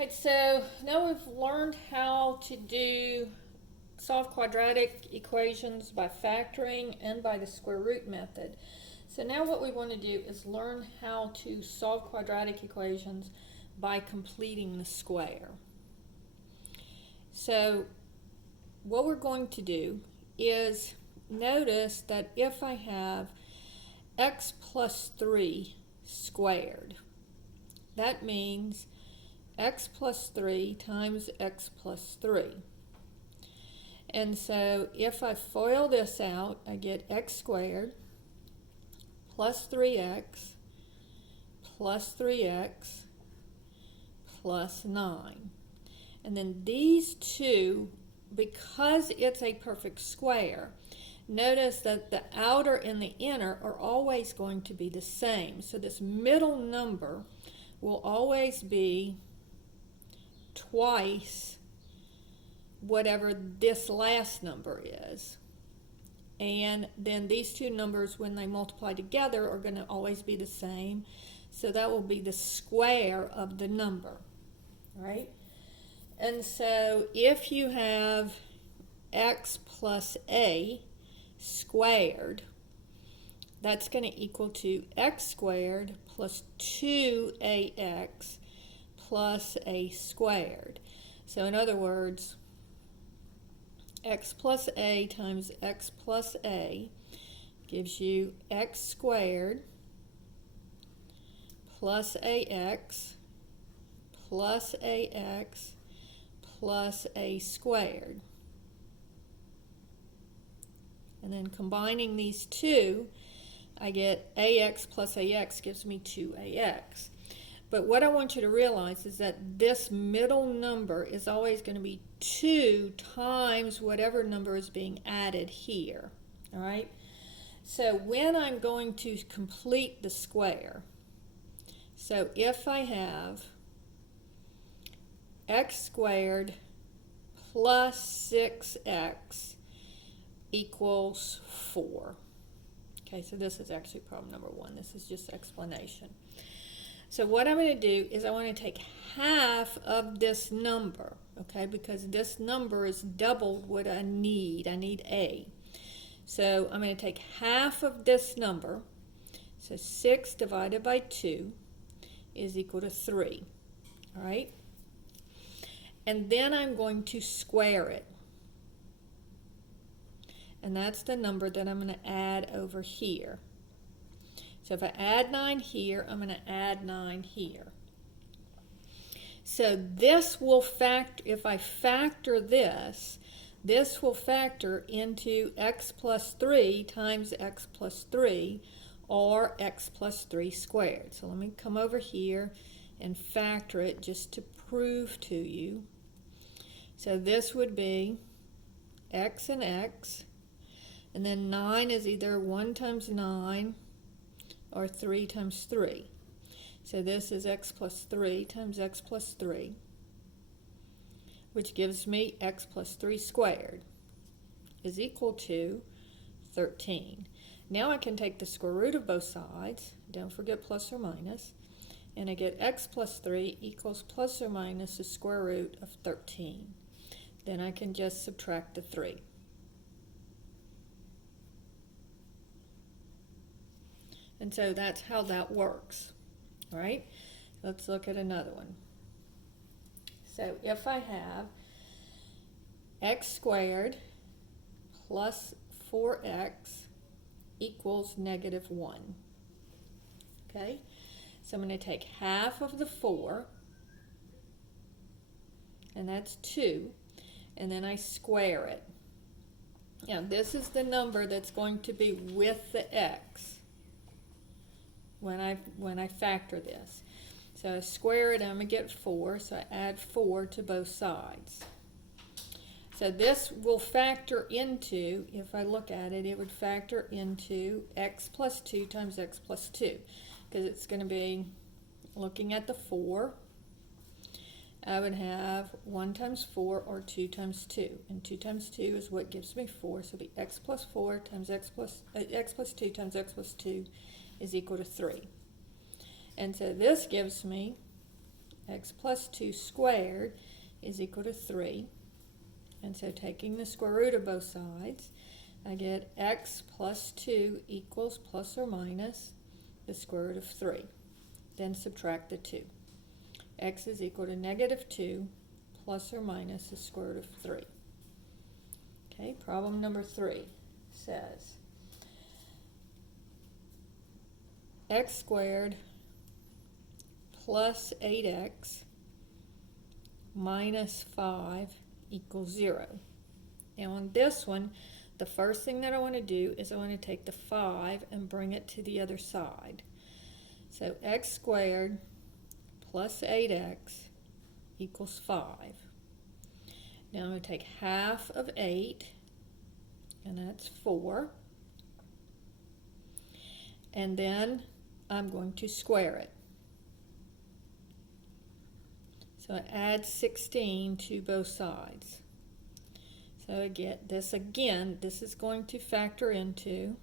Right, so now we've learned how to solve quadratic equations by factoring and by the square root method. So now what we want to do is learn how to solve quadratic equations by completing the square. So what we're going to do is notice that if I have x plus 3 squared, that means x plus 3 times x plus 3. And so if I FOIL this out, I get x squared plus 3x plus 3x plus 9. And then these two, because it's a perfect square, notice that the outer and the inner are always going to be the same. So this middle number will always be twice whatever this last number is. And then these two numbers, when they multiply together, are going to always be the same. So that will be the square of the number, right? And so if you have x plus a squared, that's going to equal to x squared plus 2ax plus a squared. So in other words, x plus a times x plus a gives you x squared plus ax plus ax plus a squared. And then combining these two, I get ax plus ax gives me 2ax. But what I want you to realize is that this middle number is always going to be 2 times whatever number is being added here. All right? So when I'm going to complete the square, so if I have x squared plus 6x equals 4. Okay, so this is actually problem number 1. This is just explanation. So what I'm going to do is I want to take half of this number, okay, because this number is doubled what I need. I need a. So I'm going to take half of this number. So 6 divided by 2 is equal to 3. All right? And then I'm going to square it. And that's the number that I'm going to add over here. So if I add 9 here, I'm going to add 9 here. So this will factor, if I factor this will factor into x plus 3 times x plus 3, or x plus 3 squared. So let me come over here and factor it just to prove to you. So this would be x and x, and then 9 is either 1 times 9 or 3 times 3. So this is x plus 3 times x plus 3, which gives me x plus 3 squared is equal to 13. Now I can take the square root of both sides, don't forget plus or minus, and I get x plus 3 equals plus or minus the square root of 13. Then I can just subtract the 3. And so that's how that works. All right? Let's look at another one. So if I have x squared plus 4x equals negative 1. Okay? So I'm going to take half of the 4, and that's 2, and then I square it. Now this is the number that's going to be with the x when I factor this. So I square it, I'm going to get 4, so I add 4 to both sides. So this will factor into, if I look at it, it would factor into x plus 2 times x plus 2, because it's going to be, looking at the 4, I would have 1 times 4 or 2 times 2, and 2 times 2 is what gives me 4, so it'll be x plus 4 times x plus 2 times x plus 2 is equal to 3. And so this gives me x plus 2 squared is equal to 3. And so taking the square root of both sides, I get x plus 2 equals plus or minus the square root of 3. Then subtract the 2. X is equal to negative 2 plus or minus the square root of 3. Okay, problem number 3 says x squared plus 8x minus 5 equals 0. Now on this one, the first thing that I want to do is I want to take the 5 and bring it to the other side. So x squared plus 8x equals 5. Now I'm going to take half of 8, and that's 4. And then I'm going to square it. So I add 16 to both sides. So I get this again, this is going to factor into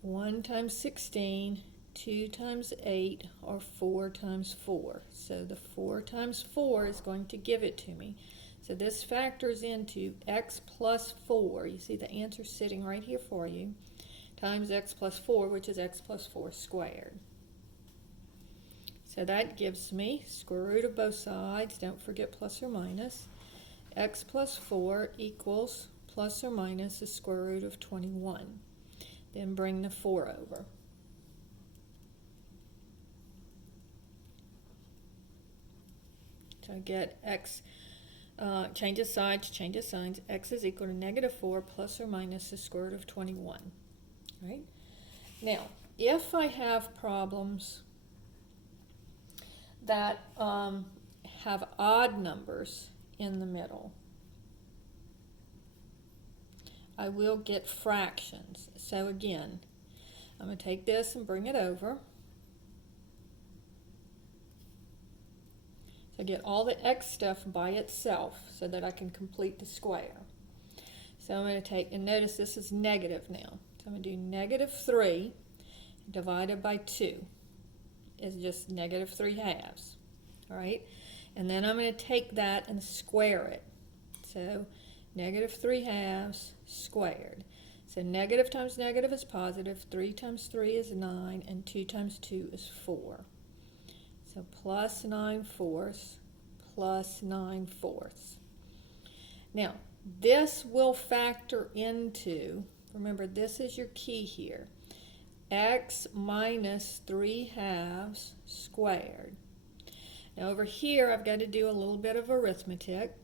1 times 16, 2 times 8, or 4 times 4. So the 4 times 4 is going to give it to me. So this factors into x plus 4. You see the answer sitting right here for you, times x plus 4, which is x plus 4 squared. So that gives me square root of both sides, don't forget plus or minus, x plus 4 equals plus or minus the square root of 21. Then bring the 4 over. So I get x, change of sides, change of signs, x is equal to negative 4 plus or minus the square root of 21. Right? Now, if I have problems that have odd numbers in the middle, I will get fractions. So again, I'm going to take this and bring it over. So I get all the x stuff by itself so that I can complete the square. So I'm going to take, and notice this is negative now. So I'm going to do negative 3 divided by 2 is just negative 3 halves. All right? And then I'm going to take that and square it. So negative 3 halves squared. So negative times negative is positive, 3 times 3 is 9, and 2 times 2 is 4. So plus 9/4 plus 9/4. Now, this will factor into, remember this is your key here, x minus 3 halves squared. Now over here I've got to do a little bit of arithmetic.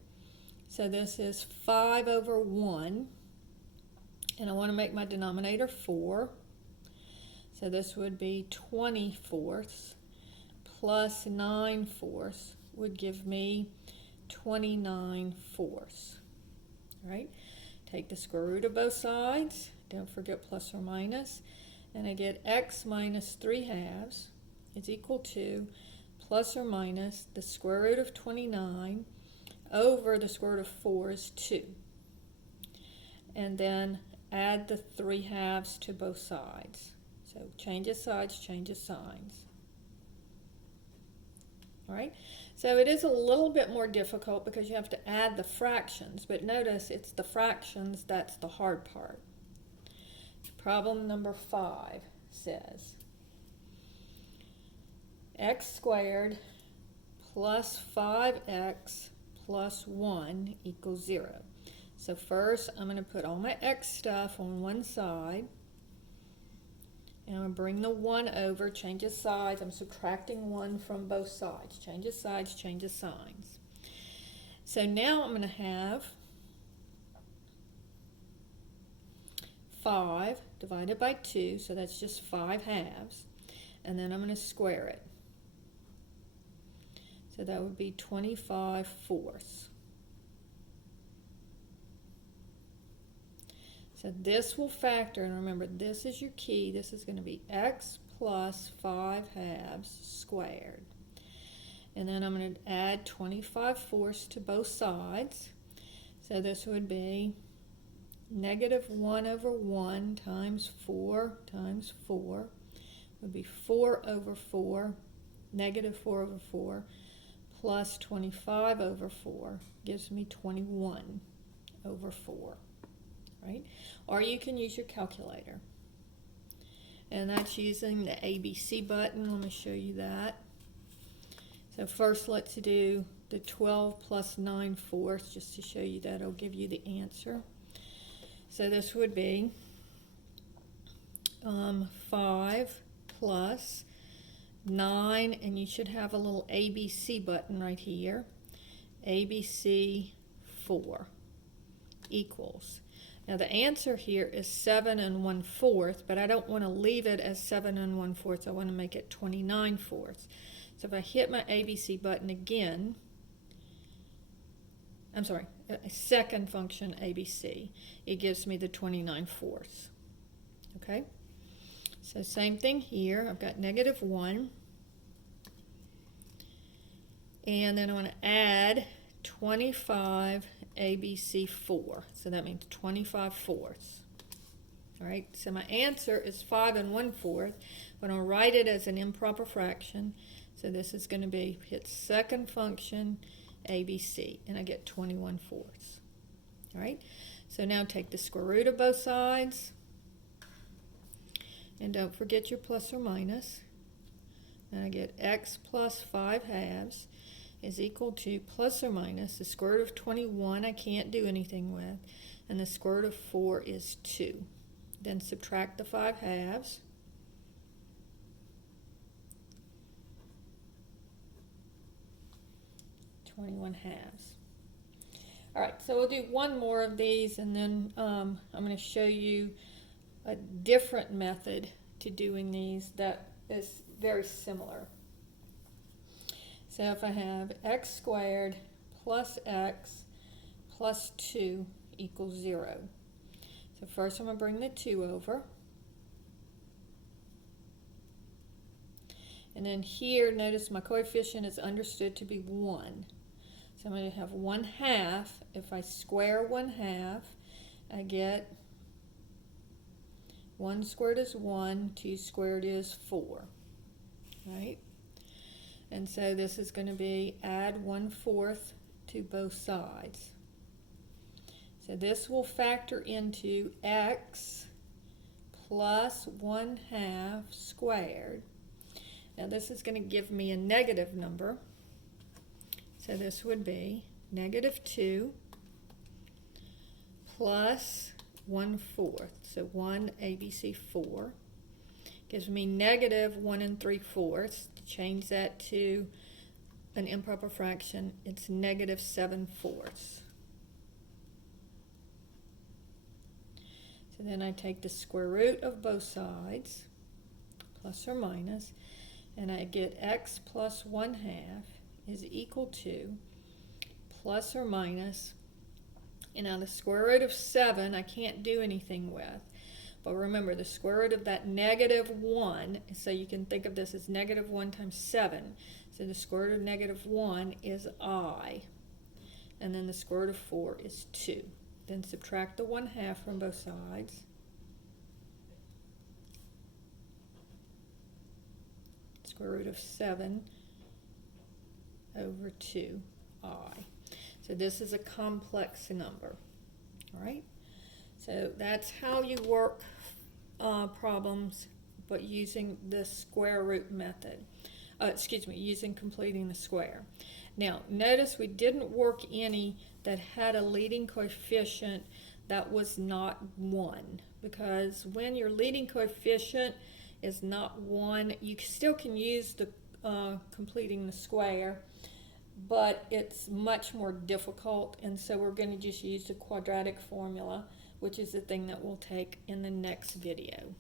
So this is 5 over 1, and I want to make my denominator 4. So this would be 20/4 plus 9/4 would give me 29/4. Right? Take the square root of both sides, don't forget plus or minus, and I get x minus 3 halves is equal to plus or minus the square root of 29 over the square root of 4 is 2. And then add the 3 halves to both sides. So change of sides, change of signs. All right, so it is a little bit more difficult because you have to add the fractions, but notice it's the fractions that's the hard part. Problem number 5 says x squared plus 5x plus 1 equals 0. So first I'm going to put all my x stuff on one side, and I'm going to bring the 1 over, change of sides. I'm subtracting 1 from both sides. Change of sides, change of signs. So now I'm going to have 5 divided by 2, so that's just 5 halves. And then I'm going to square it. So that would be 25/4. So this will factor, and remember this is your key, this is going to be x plus 5 halves squared. And then I'm going to add 25/4 to both sides. So this would be negative 1 over 1 times 4 would be 4 over 4 negative 4 over 4 plus 25 over 4 gives me 21 over 4, right? Or you can use your calculator. And that's using the ABC button. Let me show you that. So first let's do the 12 plus 9/4 just to show you that it'll give you the answer. So this would be 5 plus 9, and you should have a little ABC button right here. ABC 4 equals. Now the answer here is 7 1/4, but I don't want to leave it as 7 1/4. I want to make it 29/4. So if I hit my ABC button again, I'm sorry, a second function ABC, it gives me the 29/4. Okay? So same thing here. I've got negative 1. And then I want to add 25 ABC 4. So that means 25/4. All right, so my answer is 5 1/4, but I'll write it as an improper fraction. So this is going to be hit second function ABC, and I get 21/4. All right, so now take the square root of both sides, and don't forget your plus or minus. And I get x plus 5/2 is equal to plus or minus the square root of 21 I can't do anything with, and the square root of 4 is 2. Then subtract the 5/2. 21/2. All right, so we'll do one more of these, and then I'm going to show you a different method to doing these that is very similar. So if I have x squared plus x plus 2 equals 0. So first I'm going to bring the 2 over. And then here, notice my coefficient is understood to be 1. So I'm going to have 1/2. If I square 1/2, I get 1 squared is 1, 2 squared is 4. Right? And so this is going to be add 1/4 to both sides. So this will factor into x plus 1/2 squared. Now this is going to give me a negative number. So this would be negative 2 plus 1/4. So 1 ABC 4 gives me negative 1 3/4. To change that to an improper fraction, it's negative 7/4. So then I take the square root of both sides, plus or minus, and I get x plus 1/2 is equal to plus or minus, and now the square root of 7 I can't do anything with. But remember, the square root of that negative 1, so you can think of this as negative 1 times 7. So the square root of negative 1 is I. And then the square root of 4 is 2. Then subtract the 1/2 from both sides. Square root of 7 over 2i. So this is a complex number. All right? So that's how you work problems, but using the square root method. Using completing the square. Now, notice we didn't work any that had a leading coefficient that was not 1, because when your leading coefficient is not 1, you still can use the completing the square, but it's much more difficult, and so we're going to just use the quadratic formula, which is the thing that we'll take in the next video.